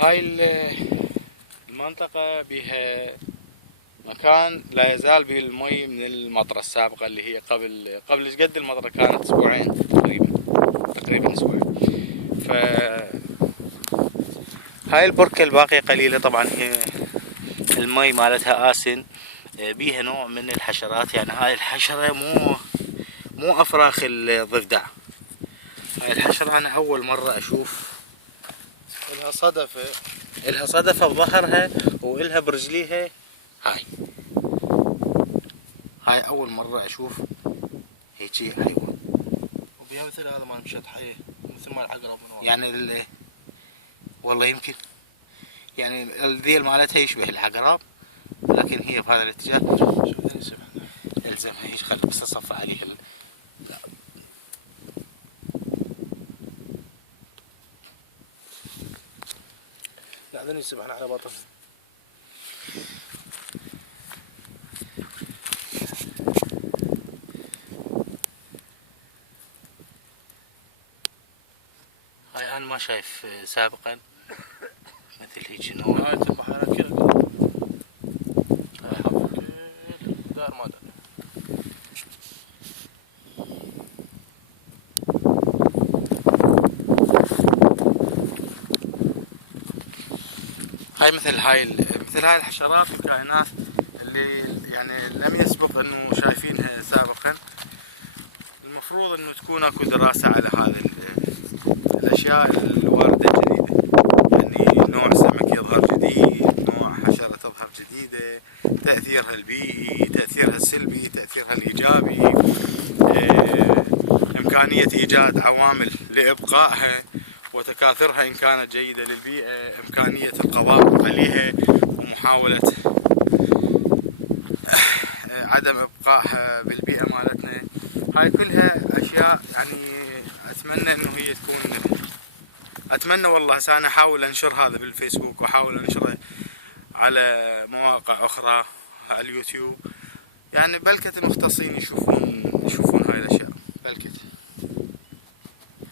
هاي المنطقة بها مكان لا يزال به المي من المطرة السابقة اللي هي قبل ايش قد المطرة كانت اسبوعين تقريبا اسبوعين. ف هاي البركة الباقية قليلة طبعا هي المي مالتها آسن، بيها نوع من الحشرات. يعني هاي الحشرة مو افراخ الضفدع، هاي الحشرة انا اول مرة اشوف الها صدفة بظهرها والها برجليها. هاي اول مرة اشوف هيجي حيوان وبيها مثل هذا مال مشط حيه مثل مال العقرب يعني والله يمكن يعني الذيل مالتها يشبه العقرب، لكن هي بهذا الاتجاه. شوف الزمها ايش خلي بس اصفى عليها. لا ذني يسبحنا على بطن. هاي انا ما شايف سابقا مثل هيك نوع. هاي البحيرة كلها دار ما دار. هاي مثل هاي الحشرات والكائنات اللي يعني لم يسبق انه شايفينها سابقا. المفروض انه تكون اكو دراسة على هذا الاشياء الواردة الجديدة، يعني نوع سمك يظهر جديد، نوع حشرة تظهر جديدة، تأثيرها البيئي، تأثيرها السلبي، تأثيرها الايجابي، امكانية ايجاد عوامل لابقائها وتكاثرها ان كانت جيدة للبيئة، امكانية القضاء عليها ومحاولة عدم ابقائها بالبيئة مالتنا. هاي كلها اشياء يعني اتمنى انه هي تكون، اتمنى والله هسه انا احاول انشر هذا بالفيسبوك واحاول انشره على مواقع اخرى على اليوتيوب، يعني بلكة المختصين يشوفون هاي الاشياء بلكة.